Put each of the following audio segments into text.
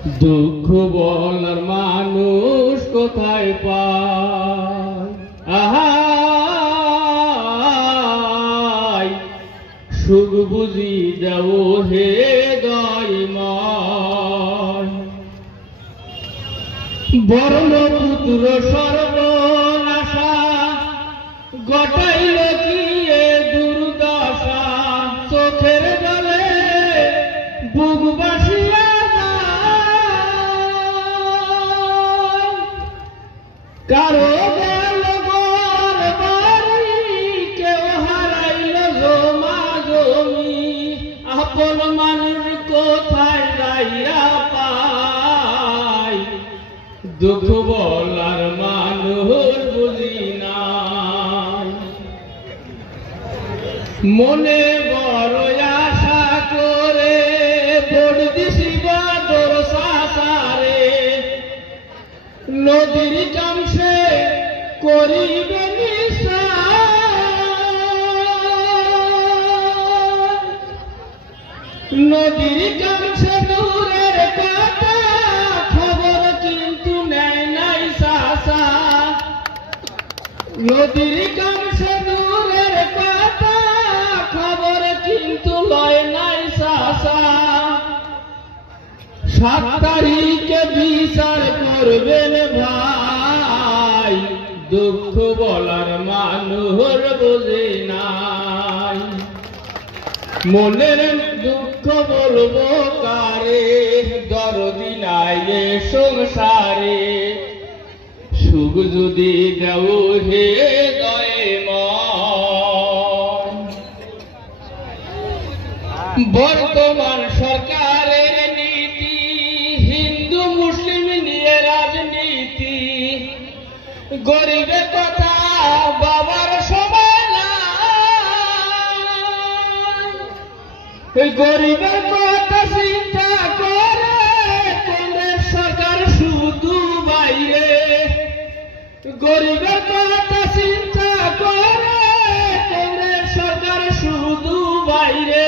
দুঃখ বলার মানুষ কোথায় পায়? আহাই সুখ বুঝি দেও হে দয়ময়। বর্ণ পুত্র সর্বনাশা গটাইল কি এ দুর্দশা, চোখের জলে বুক বাসিয়া কারো গেল ঘর বাড়ি, কেউ হারাইল জমা জমি, আপন মানুষ কোথায় যাইয়া পায়? দুঃখ বলার মানুষ বুঝি নাই। মনে বড় আশা করে ভোট দিছি বাদর সাসারে, নদীর কামসে করিবে নদীর কামসে দূরের কথা, খবর কিন্তু নেয় নাই সাসা। নদীর কামসে দূরের কথা, খবর কিন্তু লয় নাই সাসা। 7 তারিখে বিচার করবেন ভাই, দুঃখ বলার মানুষ বোঝে নাই। মনের দুঃখ বলবো কারে, দরদি নাই এ সংসারে, সুখ যদি দেও হে দয়ময়। বর্তমান সরকারের নীতি, হিন্দু মুসলিম নিয়ে রাজনীতি, গরিবের কথা বাবার সময় নাই, গরিবের কথা চিন্তা করে কংগ্রেস সরকার শুধু বাইরে। গরিবের কথা চিন্তা করে কংগ্রেস সরকার শুধু বাইরে,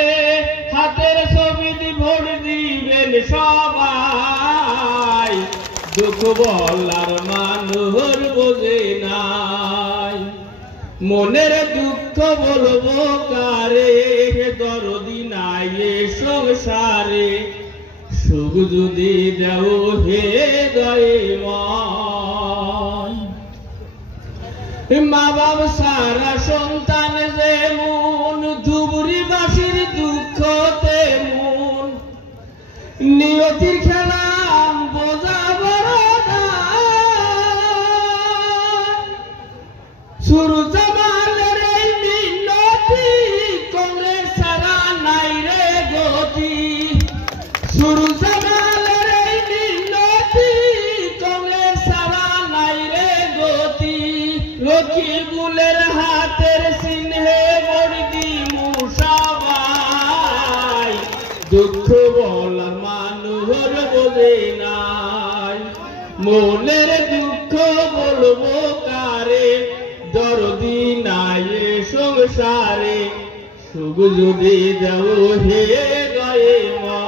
হাতের ছবিতে ভোট দিবেন সবাই, দুঃখ বলার মানুষ বোঝে নাই। মনের দুঃখ বলবো কারে, দরদি নাই এ সংসারে, সুখ যদি দেও হে দয়ময়। মা বাপ সারা সন্তান যেমন, ধুবুরিবাসীর দুঃখ তেমন, নিয়তির খেলা বোঝা বড় শুরু জামালের এই মিনতি, কংগ্রেস ছাড়া নাই রে গতি। শুরু জামালের এই মিনতি, কংগ্রেস ছাড়া নাই রে গতি। রকিবুলের হাতের চিহ্নে ভোট দিমু সবাই, দুঃখ বলার মানুষ বোঝে নাই। মনের দুঃখ বলবো কারে, দরদি নাই এ সংসারে, সুখ যদি দেও হে দয়ময়।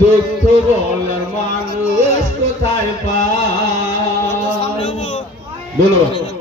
দুঃখ বলার মানুষ কোথায় পায়? ধন্যবাদ।